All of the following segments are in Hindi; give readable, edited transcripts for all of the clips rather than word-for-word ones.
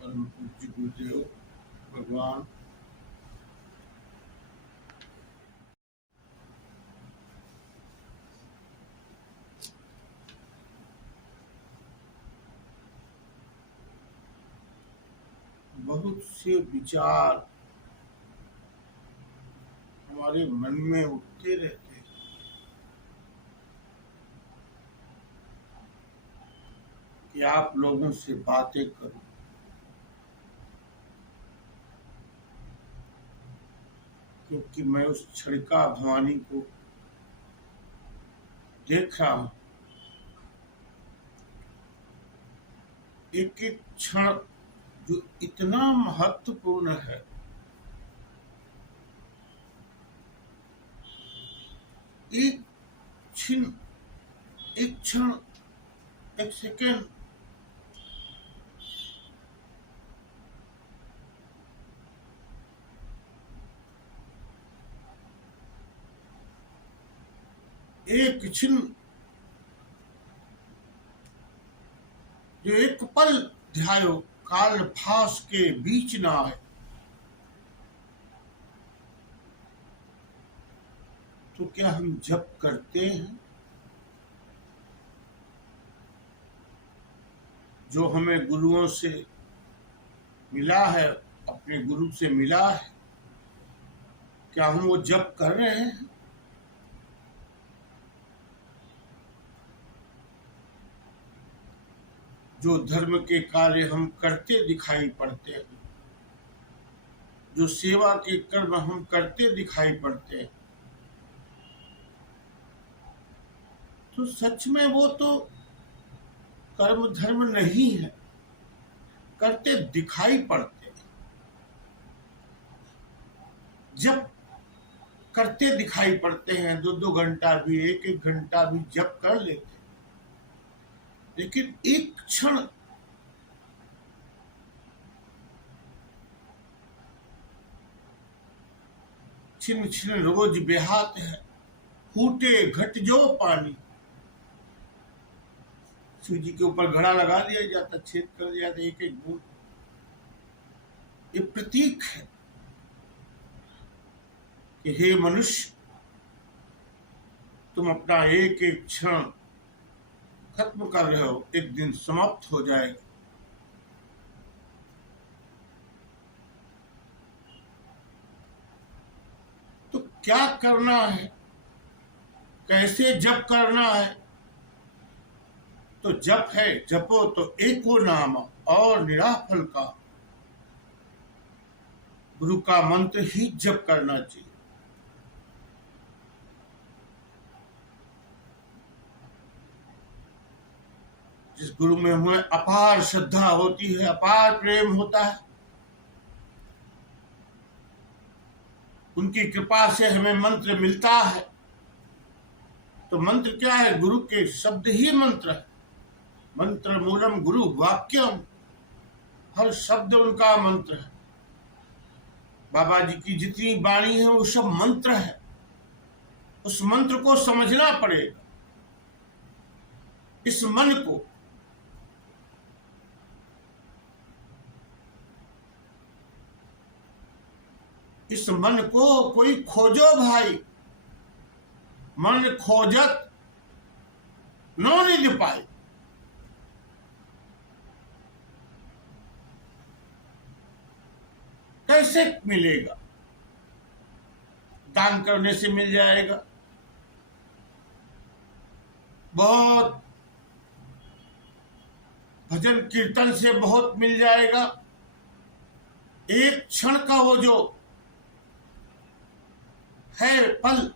परम पूज्य गुरुदेव भगवान बहुत से विचार हमारे मन में उठते रहते हैं कि आप लोगों से बातें करूं, क्योंकि मैं उस छड़िका भवानी को देख रहा हूं। एक एक क्षण जो इतना महत्वपूर्ण है, एक क्षण, एक क्षण, एक सेकेंड एक क्षण जो एक पल ध्यायो काल फास के बीच ना आए, तो क्या हम जप करते हैं? जो हमें गुरुओं से मिला है, अपने गुरु से मिला है, क्या हम वो जप कर रहे हैं? जो धर्म के कार्य हम करते दिखाई पड़ते हैं, जो सेवा के कर्म हम करते दिखाई पड़ते हैं, तो सच में वो तो कर्म धर्म नहीं है, करते दिखाई पड़ते हैं। जब करते दिखाई पड़ते हैं, 2-2 घंटा भी, 1-1 घंटा भी जप कर लेते हैं, लेकिन एक क्षण छिन छिन रोज बेहात है, फूटे घट जो पानी। शिव जी के ऊपर घड़ा लगा दिया जाता, छेद कर दिया जाता, एक एक बूंद। ये प्रतीक है कि हे मनुष्य, तुम अपना एक एक क्षण खत्म कर रहे हो, एक दिन समाप्त हो जाएगा। तो क्या करना है, कैसे जप करना है? तो जप है, जपो तो एको नाम और निराफल का। गुरु का मंत्र ही जप करना चाहिए। जिस गुरु में हमें अपार श्रद्धा होती है, अपार प्रेम होता है, उनकी कृपा से हमें मंत्र मिलता है। तो मंत्र क्या है? गुरु के शब्द ही मंत्र है। मंत्र मूलम गुरु वाक्यम, हर शब्द उनका मंत्र है। बाबा जी की जितनी वाणी है वो सब मंत्र है। उस मंत्र को समझना पड़ेगा। इस मन को कोई खोजो भाई, मन खोजत नो निध पाए। कैसे मिलेगा? दान करने से मिल जाएगा, बहुत भजन कीर्तन से बहुत मिल जाएगा। एक क्षण का वो जो है पल,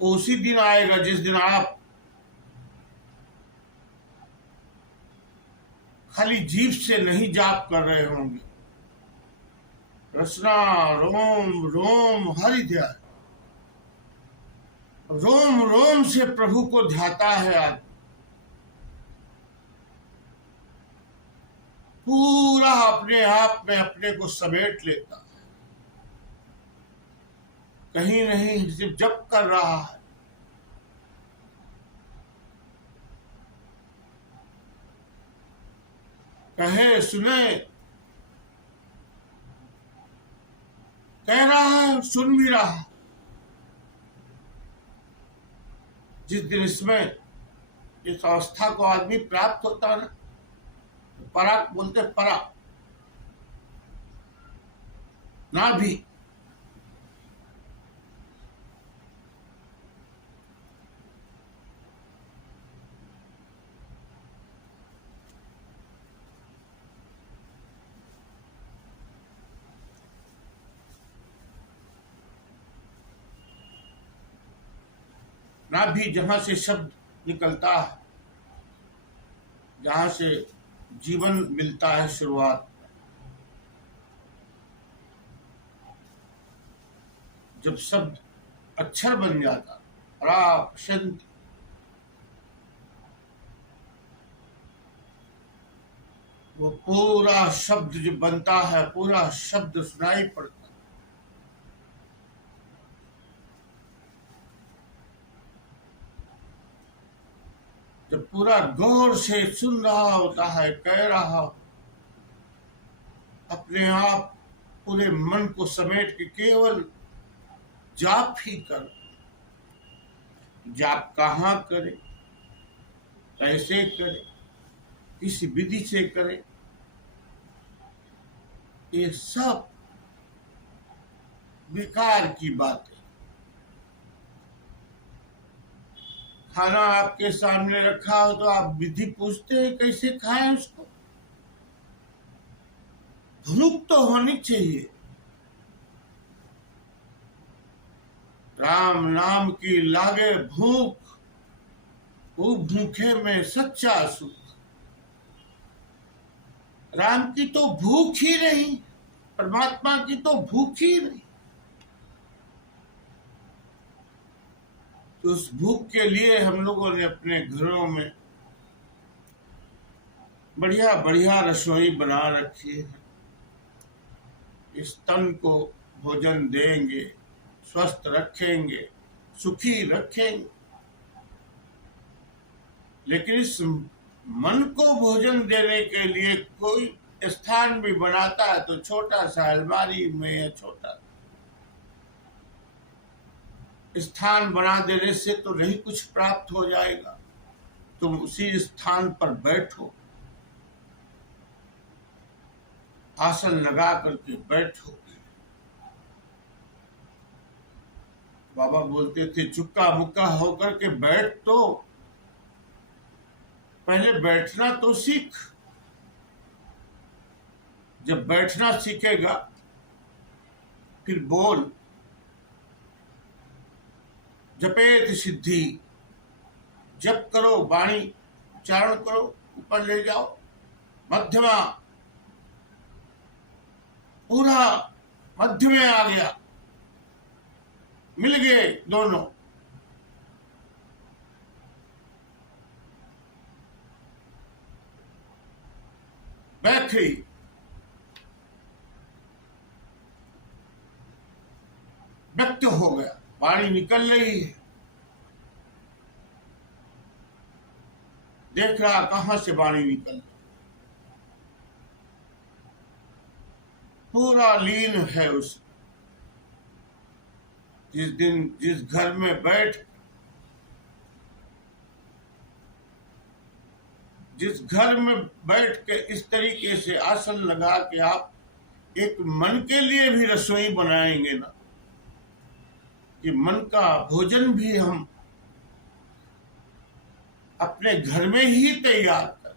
उसी दिन आएगा जिस दिन आप खाली जीभ से नहीं जाप कर रहे होंगे। रसना रोम रोम हरि ध्यान, रोम रोम से प्रभु को ध्याता है आज। पूरा अपने आप में अपने को समेट लेता है, कहीं नहीं सिर्फ जप कर रहा है। कहे सुने, कह रहा है, सुन भी रहा है। जिस दिन इसमें इस अवस्था को आदमी प्राप्त होता है ना, तो पराग बोलते, परा ना भी ना भी जहां से शब्द निकलता है, जहां से जीवन मिलता है शुरुआत, जब शब्द अक्षर बन जाता, शांति, वो पूरा शब्द जो बनता है, पूरा शब्द सुनाई पड़ता। जब पूरा गौर से सुन रहा होता है, कह रहा, अपने आप पूरे मन को समेट के केवल जाप ही कर। जाप कहाँ करे, कैसे करे, किस विधि से करे, ये सब बेकार की बात है। खाना आपके सामने रखा हो तो आप विधि पूछते हैं कैसे खाएं उसको? भूख तो होनी चाहिए। राम नाम की लागे भूख, वो भूखे में सच्चा सुख। राम की तो भूख ही नहीं, परमात्मा की तो भूख ही नहीं। तो उस भूख के लिए हम लोगों ने अपने घरों में बढ़िया बढ़िया रसोई बना रखी है। इस तन को भोजन देंगे, स्वस्थ रखेंगे, सुखी रखेंगे। लेकिन इस मन को भोजन देने के लिए कोई स्थान भी बनाता है तो छोटा सा अलमारी में या छोटा स्थान बना देने से तो नहीं कुछ प्राप्त हो जाएगा। तुम उसी स्थान पर बैठो, आसन लगा करके बैठो। बाबा बोलते थे, चुक्का मुक्का होकर के बैठ, तो पहले बैठना तो सीख। जब बैठना सीखेगा फिर बोल। जपेत सिद्धि, जप करो, वाणी उच्चारण करो, ऊपर ले जाओ। मध्यमा, पूरा मध्य में आ गया, मिल गए दोनों। बैठे, व्यक्त हो गया, वाणी निकल रही है। देख रहा कहां से वाणी निकल, पूरा लीन है उस। जिस दिन जिस घर में बैठ, जिस घर में बैठ के इस तरीके से आसन लगा के आप एक मन के लिए भी रसोई बनाएंगे ना, कि मन का भोजन भी हम अपने घर में ही तैयार कर,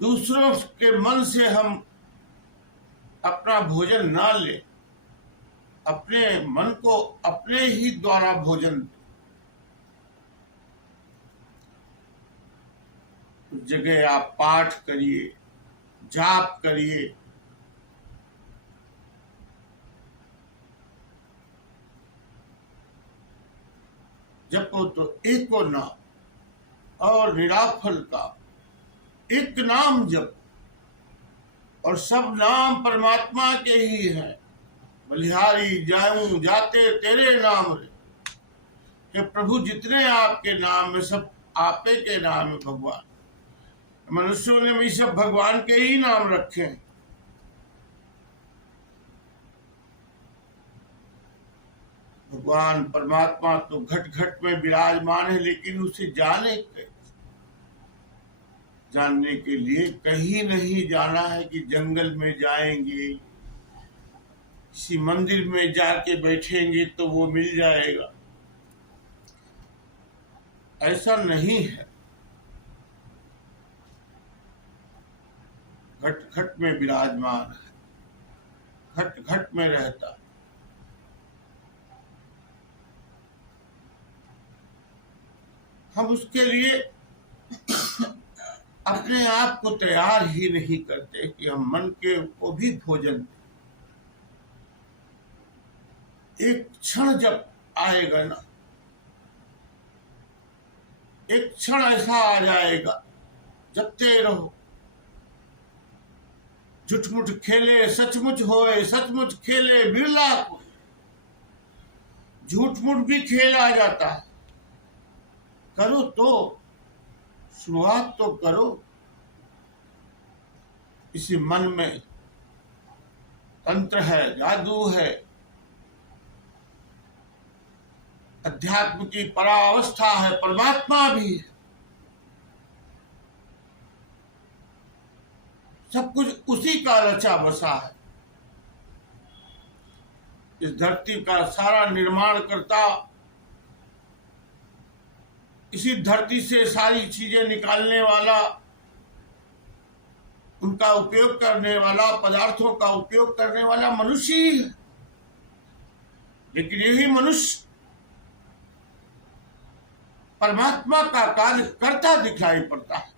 दूसरों के मन से हम अपना भोजन ना ले, अपने मन को अपने ही द्वारा भोजन। उस जगह आप पाठ करिए, जाप करिए, जपो तो एको नाम और निराफल का एक नाम जप, और सब नाम परमात्मा के ही हैं। बलिहारी जाऊं जाते तेरे नाम रे, कि प्रभु जितने आपके नाम में सब आपे के नाम है भगवान। मनुष्यों ने भी सब भगवान के ही नाम रखे हैं। भगवान परमात्मा तो घट घट में विराजमान है, लेकिन उसे जानने के लिए कहीं नहीं जाना है कि जंगल में जाएंगे, किसी मंदिर में जाके बैठेंगे तो वो मिल जाएगा, ऐसा नहीं है। घट घट में विराजमान है, घट घट में रहता है। हम उसके लिए अपने आप को तैयार ही नहीं करते कि हम मन के को भी भोजन दें। एक क्षण जब आएगा ना, एक क्षण ऐसा आ जाएगा, जपते रहो, झूठमुठ खेले सचमुच होए, सचमुच खेले बिरला को। झूठमुठ भी खेला जाता है, करो तो शुरुआत तो करो। इसी मन में तंत्र है, जादू है, अध्यात्म की परावस्था है, परमात्मा भी है। सब कुछ उसी का रचा बसा है। इस धरती का सारा निर्माण करता, इसी धरती से सारी चीजें निकालने वाला, उनका उपयोग करने वाला, पदार्थों का उपयोग करने वाला मनुष्य ही है। लेकिन यही मनुष्य परमात्मा का कार्य करता दिखाई पड़ता है,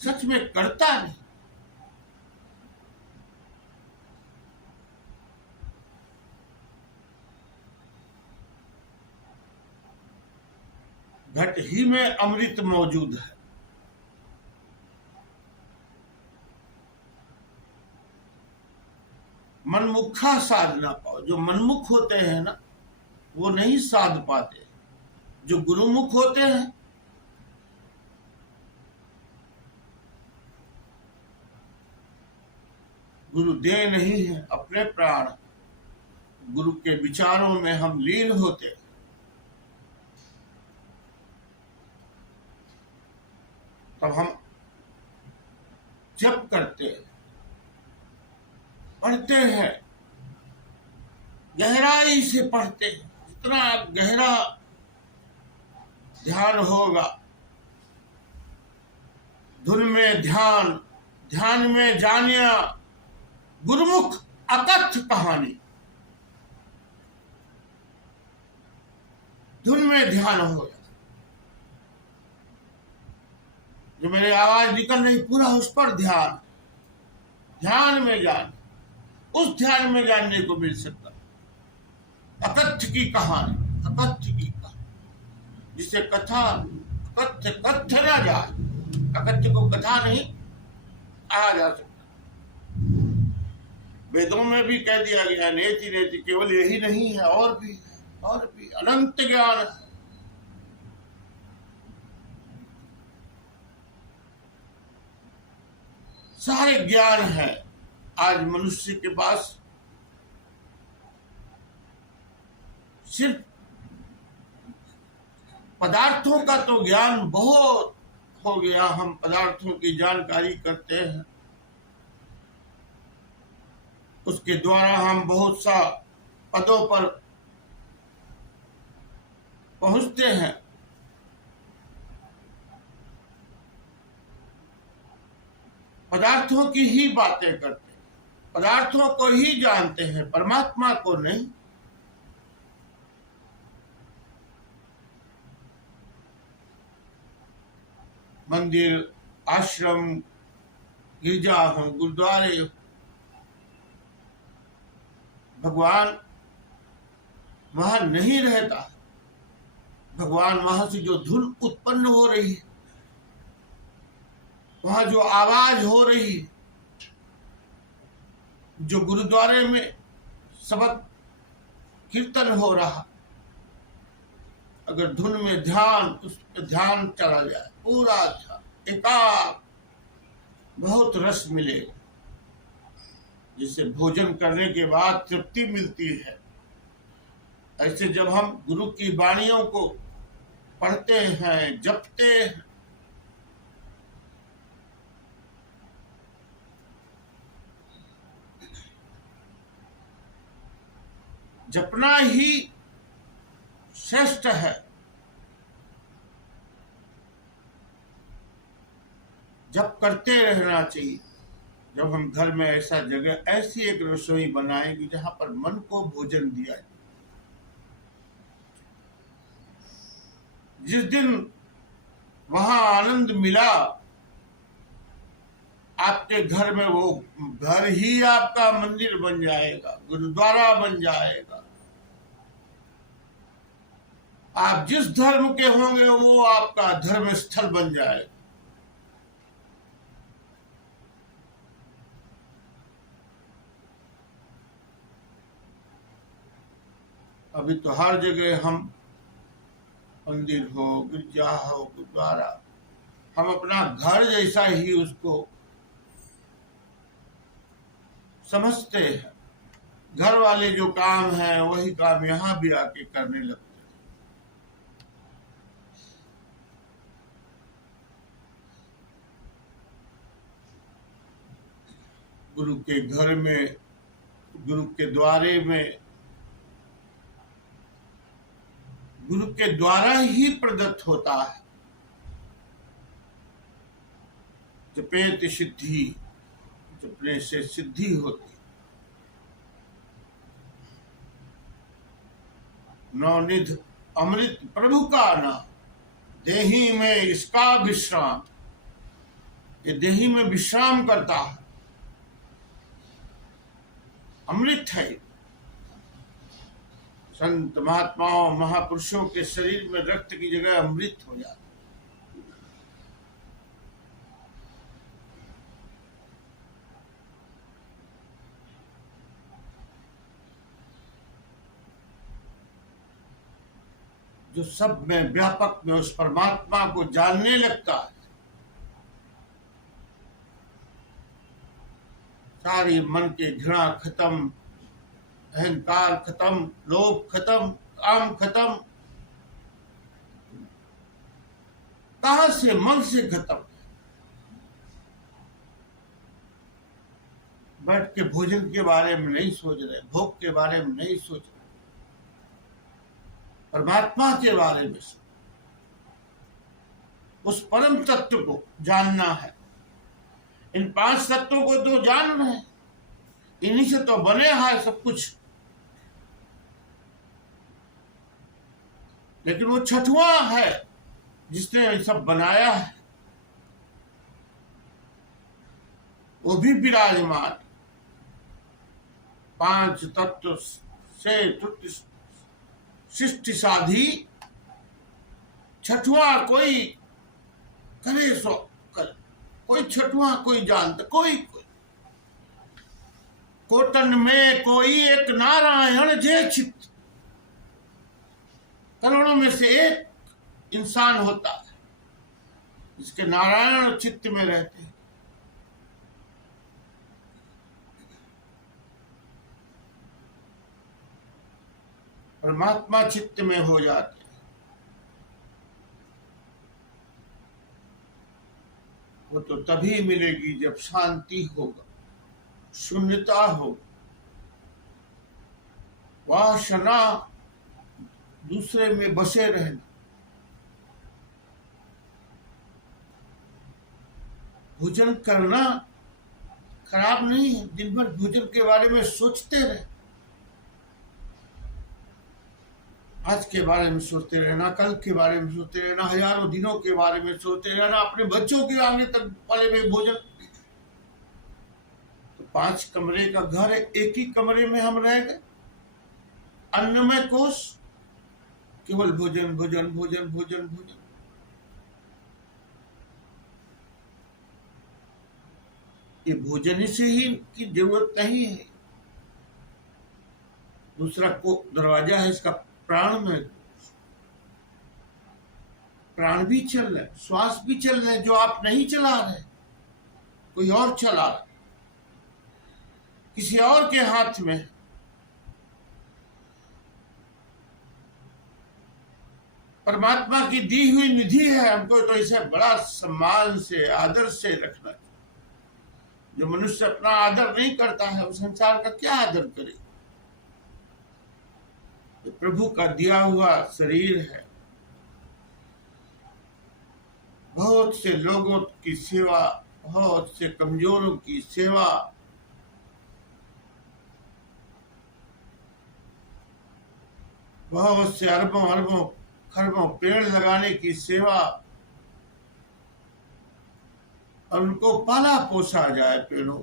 सच में करता नहीं। घट ही में अमृत मौजूद है। मनमुखा साध ना पाओ। जो मनमुख होते हैं ना, वो नहीं साध पाते। जो गुरुमुख होते हैं, गुरु दे नहीं है अपने प्राण, गुरु के विचारों में हम लीन होते हैं। तब हम जप करते हैं, पढ़ते हैं, गहराई से पढ़ते हैं। जितना गहरा ध्यान होगा, धुन में ध्यान, ध्यान में जानिया गुरुमुख अकथ कहानी। धुन में ध्यान होगा, जो मेरी आवाज निकल रही, पूरा उस पर ध्यान, ध्यान में जान, उस ध्यान में जानने को मिल सकता। अकथ्य की कहानी, अकथ्य की कहानी, जिसे कथा कथ्य कथ्य ना जाए, अकथ्य को कथा नहीं कहा जा सकता। वेदों में भी कह दिया गया, नेति नेति, केवल यही नहीं है, और भी अनंत ज्ञान है। सारे ज्ञान है आज मनुष्य के पास। सिर्फ पदार्थों का तो ज्ञान बहुत हो गया, हम पदार्थों की जानकारी करते हैं, उसके द्वारा हम बहुत सा पदों पर पहुंचते हैं। पदार्थों की ही बातें करते हैं, पदार्थों को ही जानते हैं, परमात्मा को नहीं। मंदिर, आश्रम, गिरजा हो, गुरुद्वारे, भगवान वहां नहीं रहता। भगवान वहां से जो धुन उत्पन्न हो रही है, वहां जो आवाज हो रही है, जो गुरुद्वारे में शब्द कीर्तन हो रहा, अगर धुन में ध्यान, उस पर ध्यान चला जाए, पूरा ध्यान एकाग्र, बहुत रस मिले, जिसे भोजन करने के बाद तृप्ति मिलती है। ऐसे जब हम गुरु की वाणियों को पढ़ते हैं, जपते हैं, जपना ही श्रेष्ठ है। जप करते रहना चाहिए। जब हम घर में ऐसा जगह, ऐसी एक रसोई बनाएंगे जहां पर मन को भोजन दिया जाए, जिस दिन वहां आनंद मिला, आपके घर में वो घर ही आपका मंदिर बन जाएगा, गुरुद्वारा बन जाएगा। आप जिस धर्म के होंगे वो आपका धर्म स्थल बन जाएगा। अभी तो हर जगह हम मंदिर हो, गिरजा हो, गुरुद्वारा, हम अपना घर जैसा ही उसको समझते हैं। घर वाले जो काम है वही काम यहां भी आके करने लगते हैं। गुरु के घर में, गुरु के द्वारे में, गुरु के द्वारा ही प्रदत्त होता है। जपेत सिद्धि, जपने से सिद्धि होती। नवनिध अमृत प्रभु का नाम, देही में इसका विश्राम। ये देही में विश्राम करता है, अमृत है। संत महात्माओं महापुरुषों के शरीर में रक्त की जगह अमृत हो जाता। जो सब में व्यापक में उस परमात्मा को जानने लगता है, सारी मन के घृणा खत्म, अहंकार खत्म, लोभ खत्म, काम खत्म। कहां से? मन से खत्म। बैठ के भोजन के बारे में नहीं सोच रहे, भोग के बारे में नहीं सोच रहे, परमात्मा के बारे में उस परम तत्व को जानना है। इन 5 तत्वों को तो जान रहे हैं, इन्हीं से तो बने है सब कुछ। लेकिन वो छठवां है जिसने ये सब बनाया है, वो भी विराजमान। 5 तत्व से सृष्टि साधी, छठवां कोई करे सो कर, कोई छठवां कोई जानता, कोई कोटन में कोई एक नारायण जे चित्त। करोड़ों में से एक इंसान होता है जिसके नारायण चित्त में रहते हैं। परमात्मा चित्त में हो जाते हैं। वो तो तभी मिलेगी जब शांति होगा, शून्यता होगा, वासना दूसरे में बसे रहना। भोजन करना खराब नहीं है, दिन भर भोजन के बारे में सोचते रहे। आज के बारे में सोचते रहना, कल के बारे में सोचते रहना, हजारों दिनों के बारे में सोचते रहना, अपने बच्चों के आने तक वाले में भोजन। तो 5 कमरे का घर है, एक ही कमरे में हम रह गए, अन्नमय कोश, केवल भोजन भोजन भोजन भोजन भोजन। ये भोजन से ही की जरूरत नहीं है। दूसरा को दरवाजा है इसका, प्राण में। प्राण भी चल रहे, श्वास भी चल रहे, जो आप नहीं चला रहे। कोई और चला रहा, किसी और के हाथ में। परमात्मा की दी हुई निधि है, हमको तो इसे बड़ा सम्मान से आदर से रखना चाहिए। जो मनुष्य अपना आदर नहीं करता है वो संसार का क्या आदर करे। तो प्रभु का दिया हुआ शरीर है, बहुत से लोगों की सेवा, बहुत से कमजोरों की सेवा, बहुत से अरबों अरबों खरबों पेड़ लगाने की सेवा, और उनको पाला पोसा जाए। पेड़ों,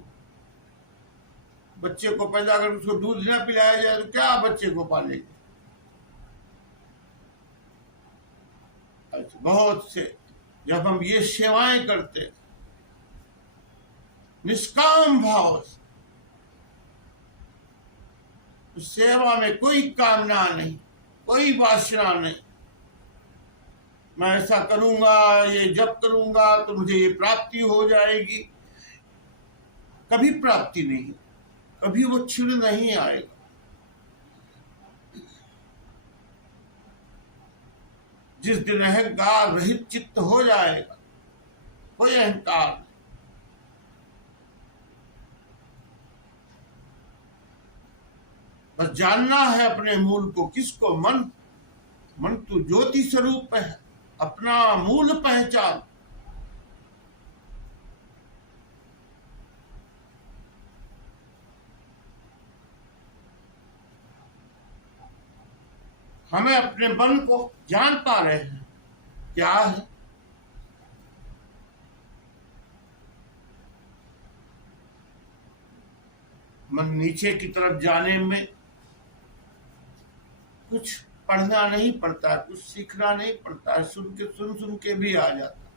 बच्चे को पैदा कर उसको दूध न पिलाया जाए तो क्या बच्चे को पालेंगे। बहुत से जब हम ये सेवाएं करते निष्काम भाव से, तो सेवा में कोई कामना नहीं, कोई वासना नहीं। मैं ऐसा करूंगा, ये जब करूंगा तो मुझे ये प्राप्ति हो जाएगी। कभी प्राप्ति नहीं, कभी वो क्षण नहीं आएगा। जिस दिन अहंकार रहित चित्त हो जाएगा, कोई अहंकार नहीं। बस जानना है अपने मूल को। किसको? मन। मन तो ज्योति स्वरूप है, अपना मूल पहचान। हमें अपने मन को जान पा रहे हैं क्या है। मन नीचे की तरफ जाने में कुछ पढ़ना नहीं पड़ता, कुछ सीखना नहीं पड़ता, सुन के भी आ जाता।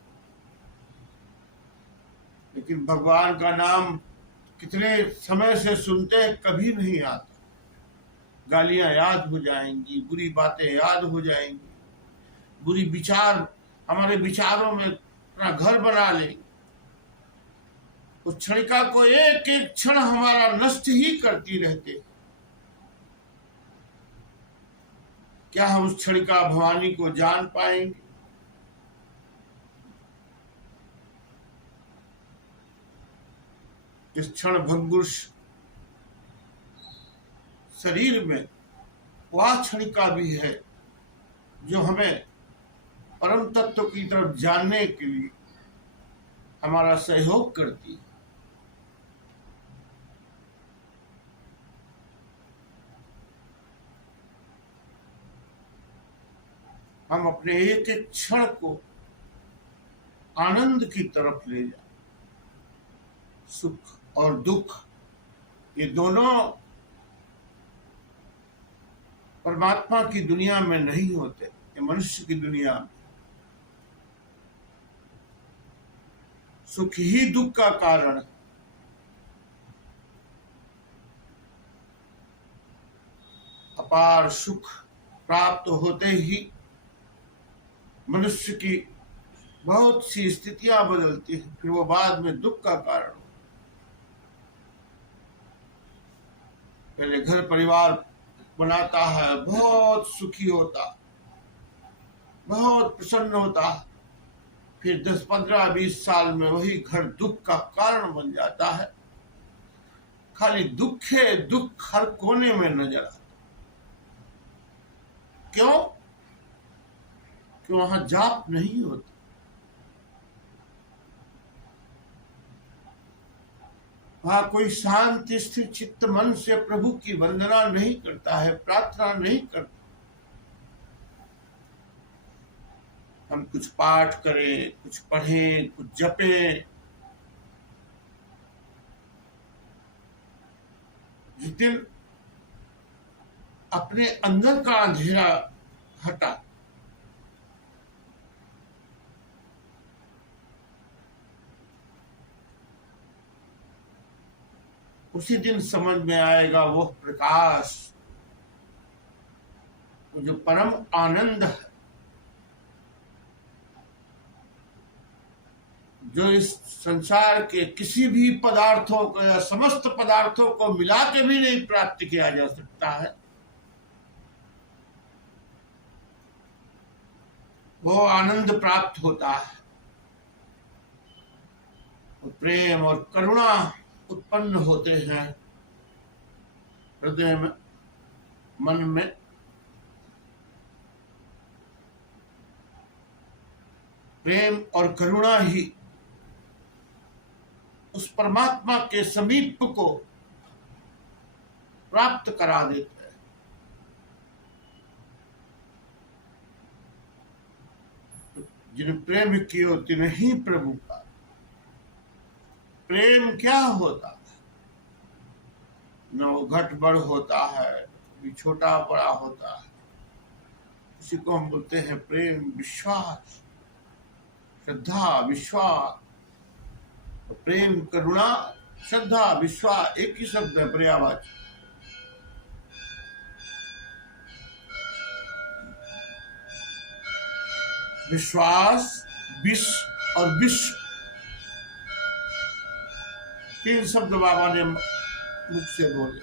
लेकिन भगवान का नाम कितने समय से सुनते हैं, कभी नहीं आता। गालियां याद हो जाएंगी, बुरी बातें याद हो जाएंगी, बुरी विचार हमारे विचारों में अपना घर बना लेंगे। उस क्षणिका को एक एक क्षण हमारा नष्ट ही करती रहते। क्या हम उस क्षणिका भवानी को जान पाएंगे? इस क्षण भंगुर शरीर में वह क्षणिका भी है जो हमें परम तत्व की तरफ जानने के लिए हमारा सहयोग करती है। हम अपने एक एक क्षण को आनंद की तरफ ले जाए। सुख और दुख ये दोनों परमात्मा की दुनिया में नहीं होते, ये मनुष्य की दुनिया में। सुख ही दुख का कारण है। अपार सुख प्राप्त होते ही मनुष्य की बहुत सी स्थितियां बदलती हैं, फिर वो बाद में दुख का कारण। पहले घर परिवार बनाता है, बहुत सुखी होता, बहुत प्रसन्न होता, फिर 10, 15, 20 साल में वही घर दुख का कारण बन जाता है। खाली दुखे दुख हर कोने में नजर आता। क्यों? कि वहां जाप नहीं होता। वहां कोई शांति स्थिर चित्त मन से प्रभु की वंदना नहीं करता है, प्रार्थना नहीं करता। हम कुछ पाठ करें, कुछ पढ़ें, कुछ जपें, जिस दिन अपने अंदर का अंधेरा हटा, उसी दिन समझ में आएगा वो प्रकाश, वो जो परम आनंद है, जो इस संसार के किसी भी पदार्थों को या समस्त पदार्थों को मिला के भी नहीं प्राप्त किया जा सकता है, वो आनंद प्राप्त होता है। और प्रेम और करुणा उत्पन्न होते हैं हृदय में, मन में। प्रेम और करुणा ही उस परमात्मा के समीप को प्राप्त करा देते हैं। जिन्हें प्रेम कियो तिन्हें ही प्रभु का। प्रेम क्या होता है? न वो घट बढ़ होता है, भी छोटा बड़ा होता है। उसी को हम बोलते हैं प्रेम, विश्वास, श्रद्धा, विश्वास। प्रेम, करुणा, श्रद्धा, विश्वास एक ही शब्द है, पर्यायवाची। विश्वास, विश्व और विश्व, तीन शब्द बाबा ने मुख से बोले।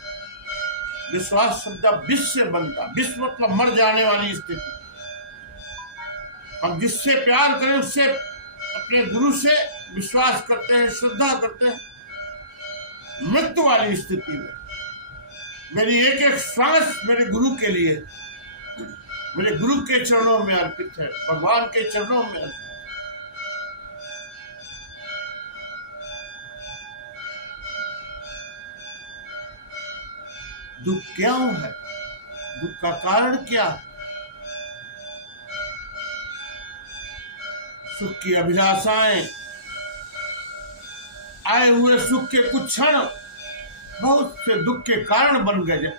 विश्वास शब्द विश्व से बनता। विश्व मतलब मर जाने वाली स्थिति। हम जिससे प्यार करें उससे, अपने गुरु से विश्वास करते हैं, श्रद्धा करते हैं। मृत्यु वाली स्थिति में मेरी एक एक श्वास मेरे गुरु के लिए, मेरे गुरु के चरणों में अर्पित है, भगवान के चरणों में अर्पित। दुख क्यों है? दुख का कारण क्या है? सुख की अभिलाषाएं, आए हुए सुख के कुछ क्षण बहुत से दुख के कारण बन गए।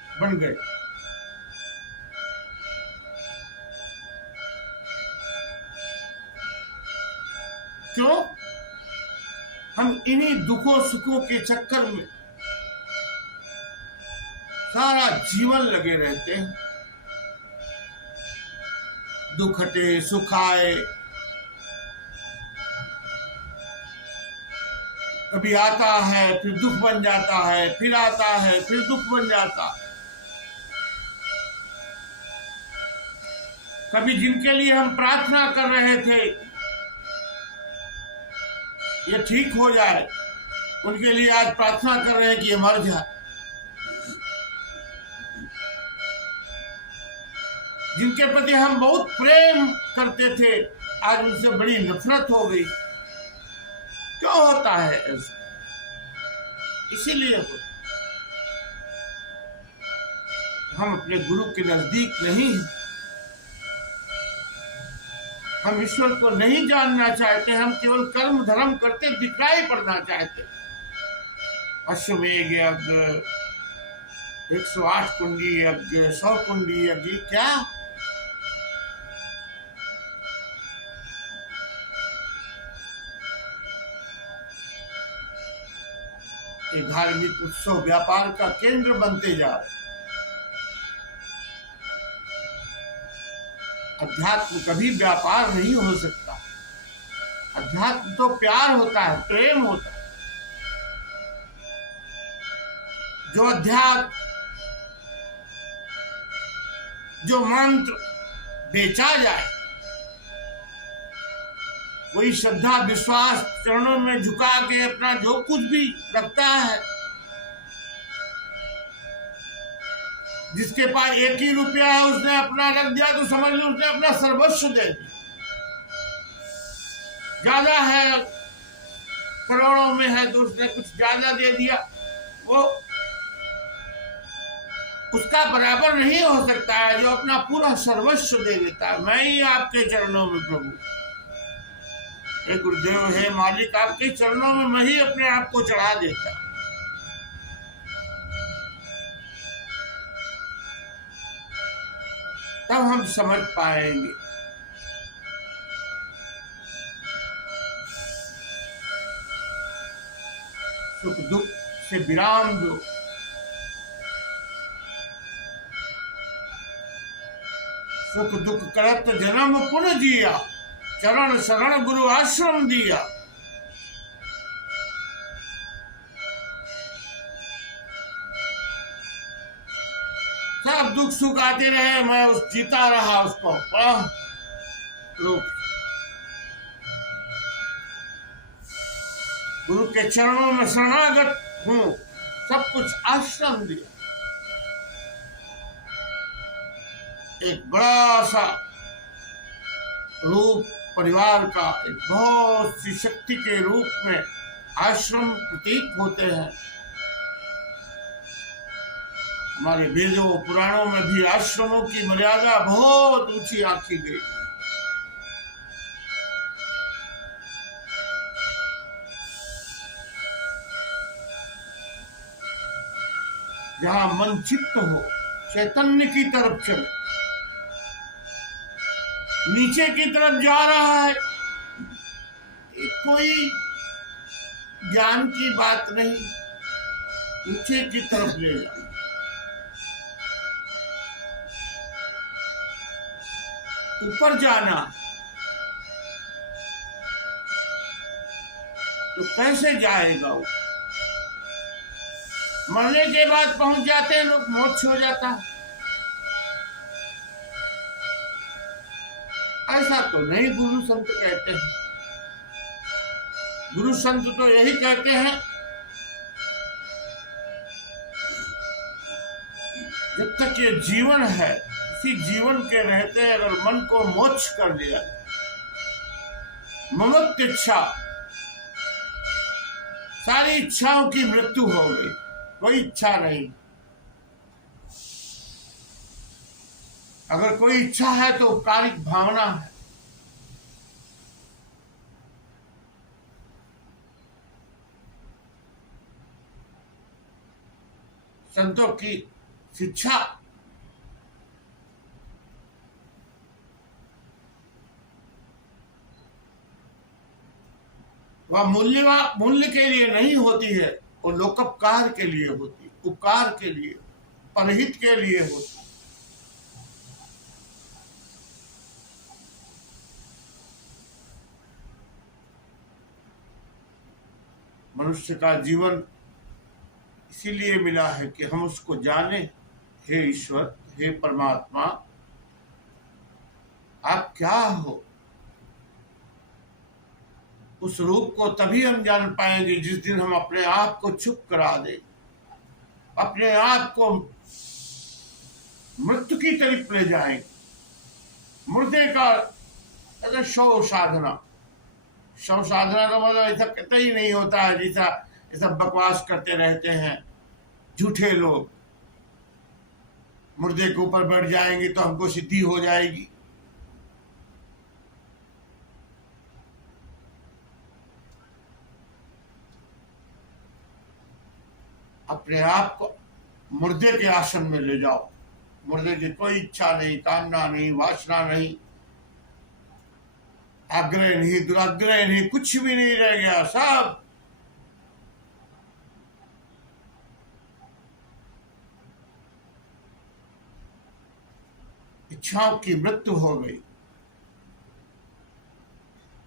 क्यों? हम इन्हीं दुखों सुखों के चक्कर में सारा जीवन लगे रहते हैं। दुख हटे सुख आए, कभी आता है फिर दुख बन जाता है, फिर आता है फिर दुख बन जाता। कभी जिनके लिए हम प्रार्थना कर रहे थे ये ठीक हो जाए, उनके लिए आज प्रार्थना कर रहे हैं कि ये मर जाए। जिनके प्रति हम बहुत प्रेम करते थे आज उनसे बड़ी नफरत हो गई। क्यों होता है ऐसा? इसीलिए हम अपने गुरु के नजदीक नहीं हैं। हम ईश्वर को नहीं जानना चाहते, हम केवल कर्म धर्म करते दिखाई पड़ना चाहते। अश्वमेघ यज्ञ, 108 कुंडी यज्ञ, 100 कुंडी यज्ञ, क्या ये धार्मिक उत्सव व्यापार का केंद्र बनते जा रहे। अध्यात्म कभी व्यापार नहीं हो सकता। अध्यात्म तो प्यार होता है, प्रेम होता है। जो अध्यात्म, जो मंत्र बेचा जाए, कोई श्रद्धा विश्वास चरणों में झुका के अपना जो कुछ भी रखता है, जिसके पास 1 ही रुपया है उसने अपना रख दिया तो समझ लो उसने अपना सर्वस्व दे दिया। ज्यादा है, करोड़ों में है तो उसने कुछ ज्यादा दे दिया। वो उसका बराबर नहीं हो सकता है जो अपना पूरा सर्वस्व दे देता है। मैं ही आपके चरणों में प्रभु, हे गुरुदेव, हे मालिक, आपके चरणों में मैं ही अपने आप को चढ़ा देता। तब हम समझ पाएंगे सुख दुख से विराम दो। सुख दुख करत जन्म पुन जिया, चरण शरण गुरु आश्रम दिया। सब दुख सुख आते रहे, मैं उस जीता रहा उसको रूप। गुरु के चरणों में शरणागत हूं, सब कुछ आश्रम दिया। एक बड़ा सा रूप परिवार का, एक बहुत सी शक्ति के रूप में आश्रम प्रतीक होते हैं। हमारे वेदों पुराणों में भी आश्रमों की मर्यादा बहुत ऊंची आंकी गई। जहां मन चित्त हो, चैतन्य की तरफ चले, नीचे की तरफ जा रहा है, कोई ज्ञान की बात नहीं, नीचे की तरफ ले जाओ। ऊपर जाना तो कैसे जाएगा वो? मरने के बाद पहुंच जाते हैं लोग, मोक्ष हो जाता है। ऐसा तो नहीं गुरु संत कहते हैं। गुरु संत तो यही कहते हैं, जब तक ये जीवन है, इसी जीवन के रहते अगर मन को मोक्ष कर दिया, ममत्व इच्छा, सारी इच्छाओं की मृत्यु हो गई, कोई इच्छा नहीं। अगर कोई इच्छा है तो उपकारिक भावना है। संतों की शिक्षा वह मूल्य के लिए नहीं होती है, वो लोकोपकार के लिए होती, उपकार के लिए, परहित के लिए होती। मनुष्य का जीवन इसीलिए मिला है कि हम उसको जाने। हे ईश्वर, हे परमात्मा, आप क्या हो? उस रूप को तभी हम जान पाएंगे जिस दिन हम अपने आप को चुप करा दें, अपने आप को मृत्यु की तरफ ले जाएंगे। मुर्दे का शव साधना, शव साधना का मतलब ऐसा कतई नहीं होता है जैसा बकवास करते रहते हैं झूठे लोग। मुर्दे के ऊपर बैठ जाएंगे तो हमको सिद्धि हो जाएगी। अपने आप को मुर्दे के आसन में ले जाओ। मुर्दे की कोई इच्छा नहीं, कामना नहीं, वासना नहीं, आग्रह नहीं, दुराग्रह नहीं, कुछ भी नहीं रह गया। सब इच्छाओं की मृत्यु हो गई।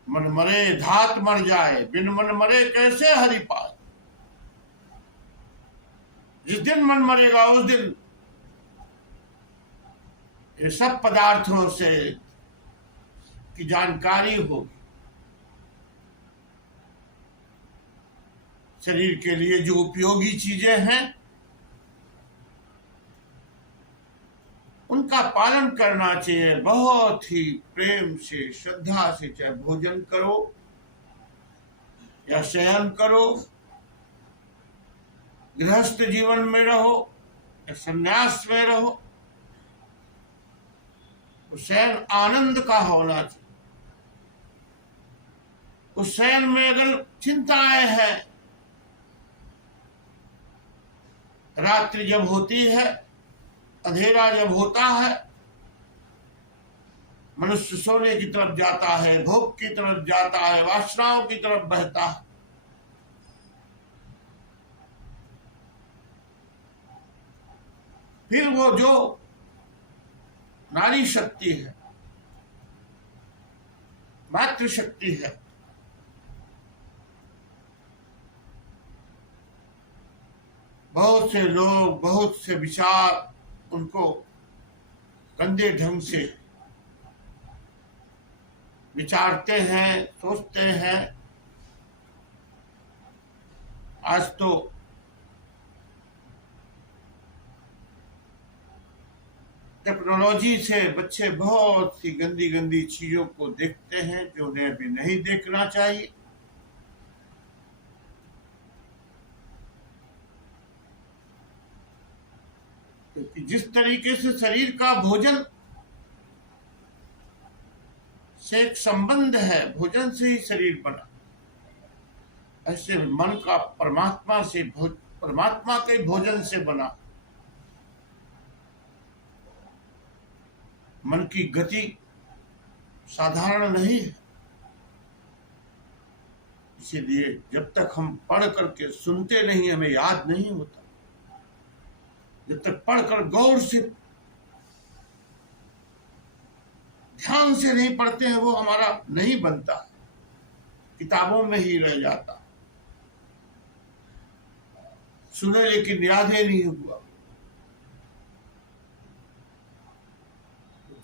मन मरे धात मर जाए, बिन मन मरे कैसे हरि पाए। जिस दिन मन मरेगा उस दिन ये सब पदार्थों से की जानकारी होगी। शरीर के लिए जो उपयोगी चीजें हैं उनका पालन करना चाहिए, बहुत ही प्रेम से, श्रद्धा से। चाहे भोजन करो या शयन करो, गृहस्थ जीवन में रहो या संन्यास में रहो, शयन आनंद का होना चाहिए। उस शयन में अगर चिंताएं हैं, रात्रि जब होती है, अंधेरा जब होता है, मनुष्य सोने की तरफ जाता है, भोग की तरफ जाता है, वासनाओं की तरफ बहता है। फिर वो जो नारी शक्ति है, मातृ शक्ति है, बहुत से लोग, बहुत से विचार उनको गंदे ढंग से विचारते हैं, सोचते हैं। आज तो टेक्नोलॉजी से बच्चे बहुत सी गंदी गंदी चीजों को देखते हैं जो उन्हें अभी नहीं देखना चाहिए। क्योंकि जिस तरीके से शरीर का भोजन से एक संबंध है, भोजन से ही शरीर बना, ऐसे मन का परमात्मा के भोजन से बना। मन की गति साधारण नहीं है। इसीलिए जब तक हम पढ़ करके सुनते नहीं, हमें याद नहीं होता। जब तक पढ़कर गौर से ध्यान से नहीं पढ़ते हैं, वो हमारा नहीं बनता, किताबों में ही रह जाता। सुने लेकिन याद ही नहीं हुआ।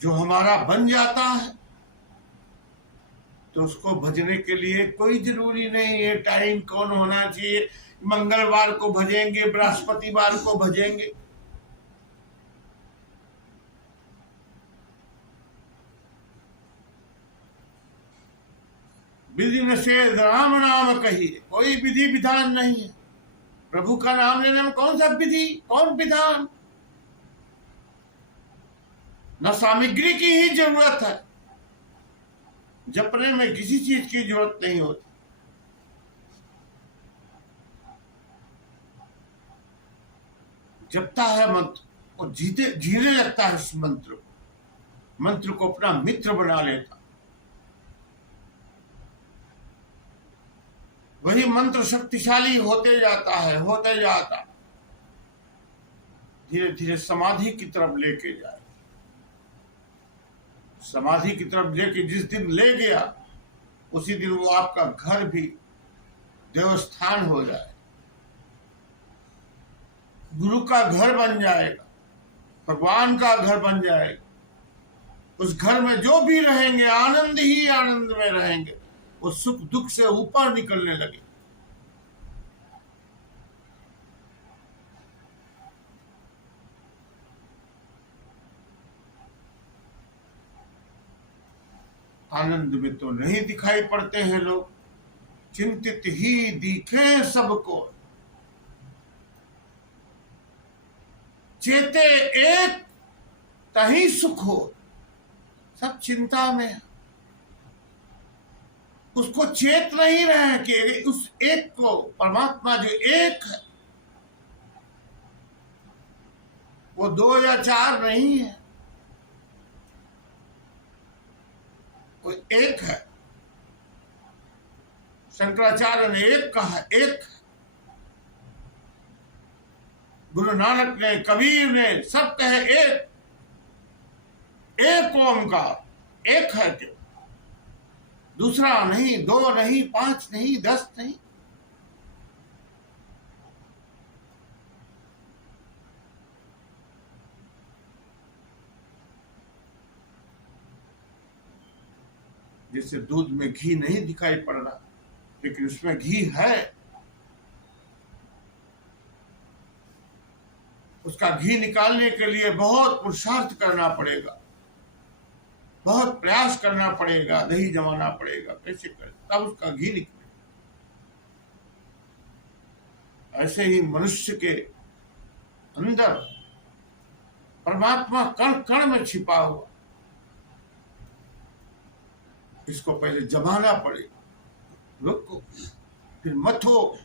जो हमारा बन जाता है तो उसको भजने के लिए कोई जरूरी नहीं है टाइम कौन होना चाहिए। मंगलवार को भजेंगे, बृहस्पतिवार को भजेंगे, विधि निषेध राम नाम कहिए, कोई विधि विधान नहीं है। प्रभु का नाम लेने में कौन सा विधि, कौन विधान। न सामग्री की ही जरूरत है, जपने में किसी चीज की जरूरत नहीं होती। जपता है मंत्र और जीने लगता है उस मंत्र को अपना मित्र बना लेता। वही मंत्र शक्तिशाली होते जाता है, होते जाता, धीरे धीरे समाधि की तरफ लेके जाए। समाधि की तरफ लेके जिस दिन ले गया, उसी दिन वो आपका घर भी देवस्थान हो जाए, गुरु का घर बन जाएगा, भगवान का घर बन जाएगा। उस घर में जो भी रहेंगे आनंद ही आनंद में रहेंगे, वो सुख दुख से ऊपर निकलने लगे। आनंद में तो नहीं दिखाई पड़ते हैं लोग, चिंतित ही दिखे सबको, चेते एक तही सुख हो। सब चिंता में, उसको चेत नहीं रहे कि उस एक को, परमात्मा जो एक है, वो 2 या 4 नहीं है, वो एक है। शंकराचार्य ने एक कहा, एक है। गुरु नानक ने, कबीर ने, सब कहे एक, एक ओंकार, एक है क्यों, दूसरा नहीं, 2 नहीं, 5 नहीं, 10 नहीं। जैसे दूध में घी नहीं दिखाई पड़ रहा, लेकिन उसमें घी है। उसका घी निकालने के लिए बहुत पुरुषार्थ करना पड़ेगा, बहुत प्रयास करना पड़ेगा, दही जमाना पड़ेगा, कैसे करें तब उसका घी निकले। ऐसे ही मनुष्य के अंदर परमात्मा कण कण में छिपा हुआ, इसको पहले जमाना पड़ेगा, रुको, फिर मथो,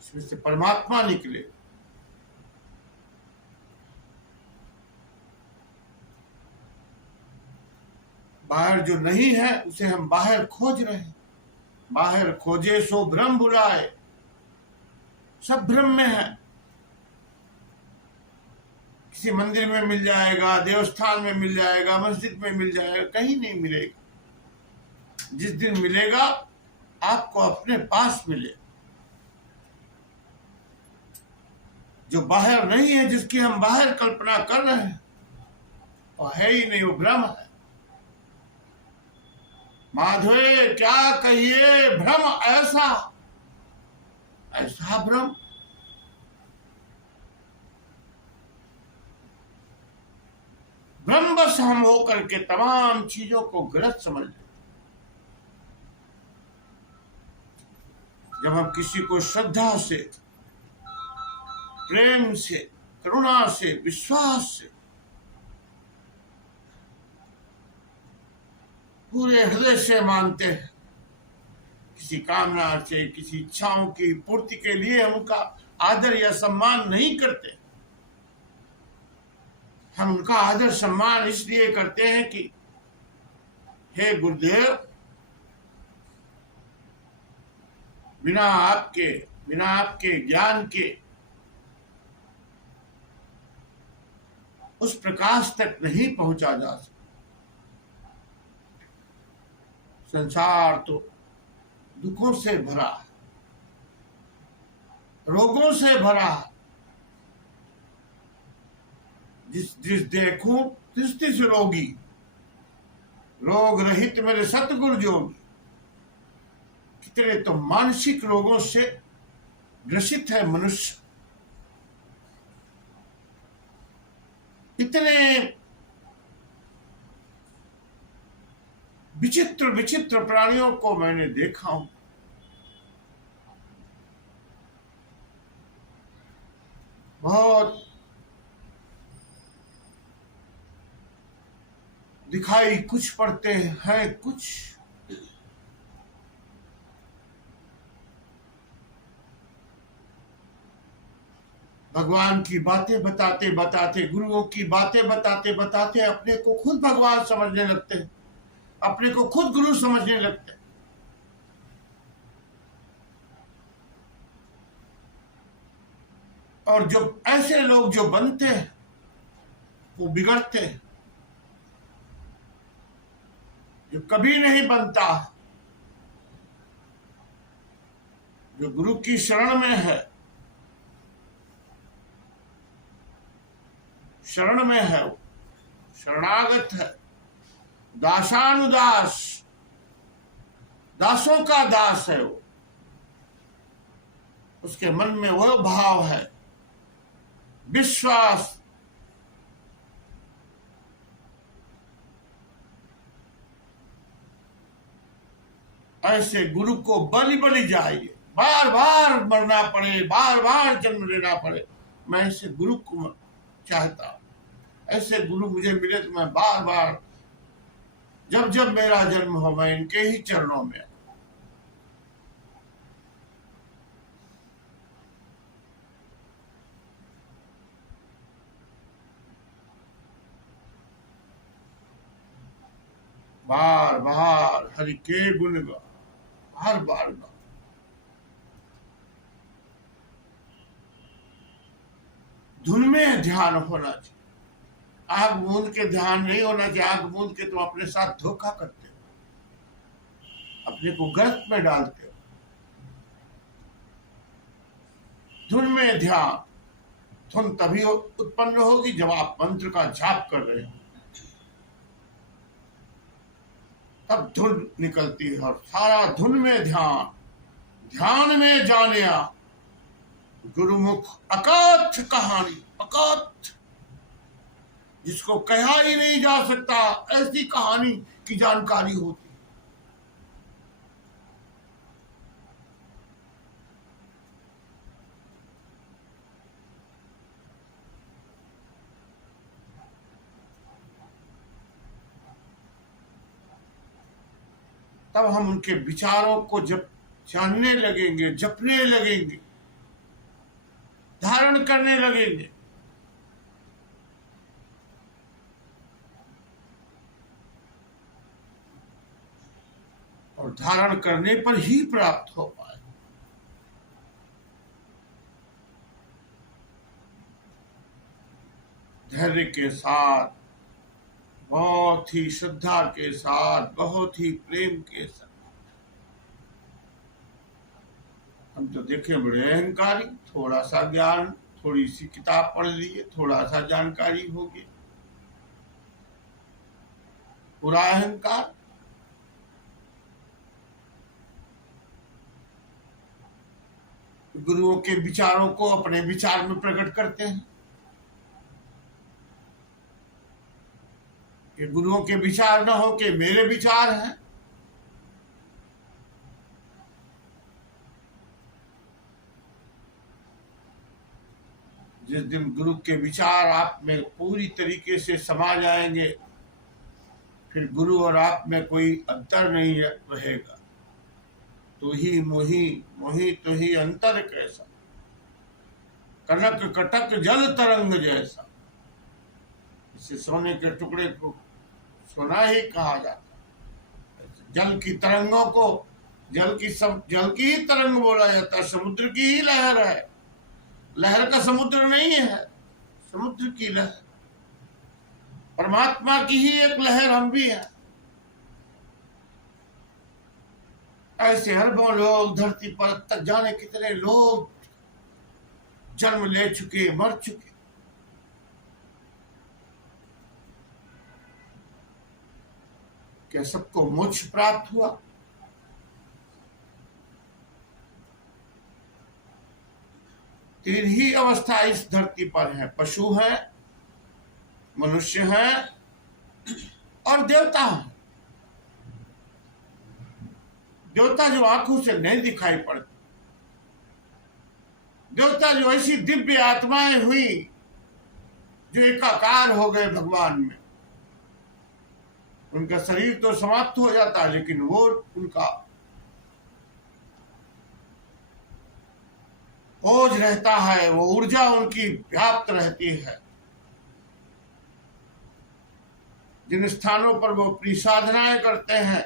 इसमें से परमात्मा निकले। बाहर जो नहीं है उसे हम बाहर खोज रहे हैं। बाहर खोजे सो भ्रम बुलाए, सब भ्रम में है। किसी मंदिर में मिल जाएगा, देवस्थान में मिल जाएगा, मस्जिद में मिल जाएगा, कहीं नहीं मिलेगा। जिस दिन मिलेगा आपको अपने पास मिले, जो बाहर नहीं है, जिसकी हम बाहर कल्पना कर रहे हैं, वो है ही नहीं, वो भ्रम है। माधवे क्या कहिए, भ्रम ऐसा ऐसा भ्रम। ब्रह्मवश हम होकर के तमाम चीजों को गलत समझ लेते। जब हम किसी को श्रद्धा से, प्रेम से, करुणा से, विश्वास से, पूरे हृदय से मानते हैं, किसी कामना से, किसी इच्छाओं की पूर्ति के लिए हम उनका आदर या सम्मान नहीं करते। हम उनका आदर सम्मान इसलिए करते हैं कि हे गुरुदेव, बिना आपके ज्ञान के उस प्रकाश तक नहीं पहुंचा जा सकता। संसार तो दुखों से भरा है, रोगों से भरा है। जिस देखूं तिस रोगी, रोग रहित मेरे सतगुरु जोगी। कितने तो मानसिक रोगों से ग्रसित है मनुष्य। इतने विचित्र विचित्र प्राणियों को मैंने देखा हूं। बहुत दिखाई कुछ पड़ते हैं कुछ। भगवान की बातें बताते बताते, गुरुओं की बातें बताते बताते अपने को खुद भगवान समझने लगते हैं, अपने को खुद गुरु समझने लगते हैं। और जो ऐसे लोग जो बनते हैं वो बिगड़ते हैं। जो कभी नहीं बनता, जो गुरु की शरण में है, शरण में है, वो शरणागत है, दासानुदास, दासों का दास है वो। उसके मन में वो भाव है, विश्वास। ऐसे गुरु को बलि बलि जाइए, बार बार मरना पड़े, बार बार जन्म लेना पड़े, मैं ऐसे गुरु को चाहता हूं। ऐसे गुरु मुझे मिले तो मैं बार बार, जब जब मेरा जन्म हो, मैं इनके ही चरणों में। बार बार हरि के गुण गा, हर बार गा। धुन में ध्यान होना चाहिए, आग मूंद के ध्यान नहीं होना चाहिए। आग मूंद के तुम अपने साथ धोखा करते हो, अपने को गर्त में डालते हो। धुन में ध्यान, धुन तभी उत्पन्न होगी जब आप मंत्र का जाप कर रहे हो, तब धुन निकलती है। और सारा धुन में ध्यान, ध्यान में जानिया गुरुमुख अकथ कहानी, अकथ, जिसको कहा ही नहीं जा सकता, ऐसी कहानी की जानकारी होती। तब हम उनके विचारों को जब जानने लगेंगे, जपने लगेंगे, धारण करने लगेंगे, और धारण करने पर ही प्राप्त हो पाए। धैर्य के साथ, बहुत ही श्रद्धा के साथ, बहुत ही प्रेम के साथ। हम तो देखे बड़े अहंकारी, थोड़ा सा ज्ञान, थोड़ी सी किताब पढ़ लिए, थोड़ा सा जानकारी होगी। पूरा अहंकार, गुरुओं के विचारों को अपने विचार में प्रकट करते हैं कि गुरुओं के विचार न हो के मेरे विचार हैं। जिस दिन गुरु के विचार आप में पूरी तरीके से समा जाएंगे, फिर गुरु और आप में कोई अंतर नहीं रहेगा। तो ही मोही, मोही तो ही अंतर कैसा, कनक कटक जल तरंग जैसा। इसे सोने के टुकड़े को सोना ही कहा जाता है। जल की तरंगों को जल की ही तरंग बोला जाता है। समुद्र की ही लहर है, लहर का समुद्र नहीं है, समुद्र की लहर। परमात्मा की ही एक लहर हम भी हैं। ऐसे अरबों लोग धरती पर, तक जाने कितने लोग जन्म ले चुके, मर चुके। क्या सबको मोक्ष प्राप्त हुआ? तीन ही अवस्था इस धरती पर है, पशु है, मनुष्य है और देवता है। देवता जो आंखों से नहीं दिखाई पड़ते, देवता जो ऐसी दिव्य आत्माएं हुई जो एकाकार हो गए भगवान में। उनका शरीर तो समाप्त हो जाता है, लेकिन वो उनका ओज रहता है, वो ऊर्जा उनकी व्याप्त रहती है। जिन स्थानों पर वो अपनी साधनाएं करते हैं,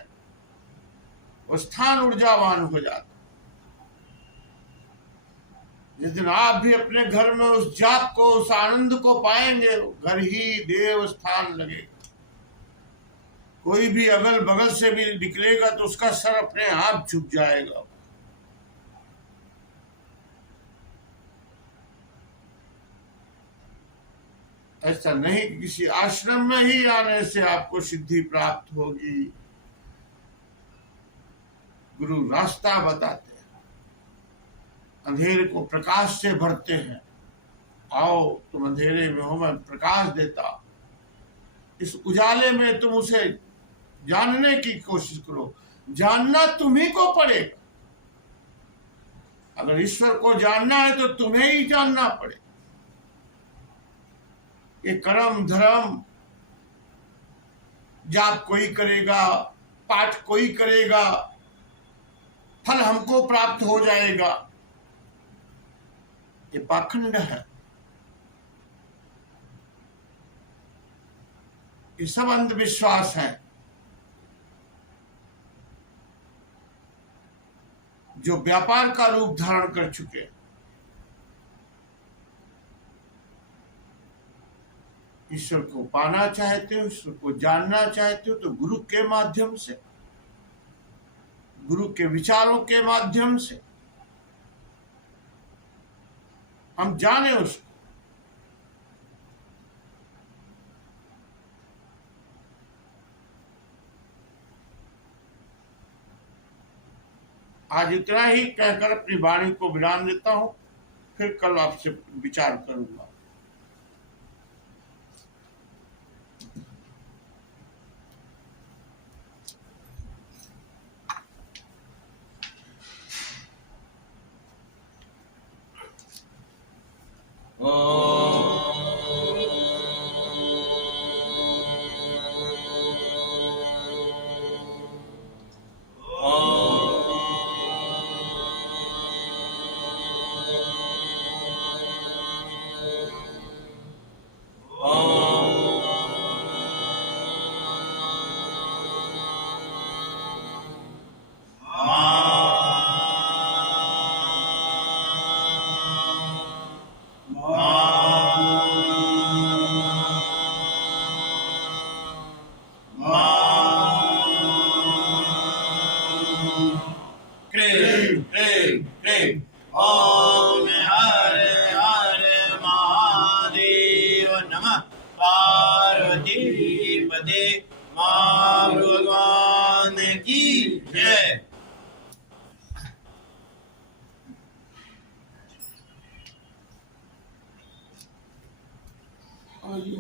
वो स्थान ऊर्जावान हो जाता। जिस दिन आप भी अपने घर में उस जाप को, उस आनंद को पाएंगे, घर ही देव स्थान लगेगा। कोई भी अगल बगल से भी निकलेगा तो उसका सर अपने आप झुक जाएगा। ऐसा नहीं कि किसी आश्रम में ही आने से आपको सिद्धि प्राप्त होगी। गुरु रास्ता बताते हैं, अंधेरे को प्रकाश से भरते हैं। आओ तुम अंधेरे में हो, मैं प्रकाश देता। इस उजाले में तुम उसे जानने की कोशिश करो। जानना तुम्ही को पड़ेगा। अगर ईश्वर को जानना है तो तुम्हें ही जानना पड़ेगा। ये कर्म धर्म जाप कोई करेगा, पाठ कोई करेगा, फल हमको प्राप्त हो जाएगा, ये पाखंड है। ये सब अंधविश्वास है जो व्यापार का रूप धारण कर चुके। ईश्वर को पाना चाहते हो, ईश्वर को जानना चाहते हो तो गुरु के माध्यम से, गुरु के विचारों के माध्यम से हम जाने उसको। आज इतना ही कहकर अपनी वाणी को विराम देता हूं, फिर कल आपसे विचार करूंगा। पते महाप्रभु भगवान की जय। और ये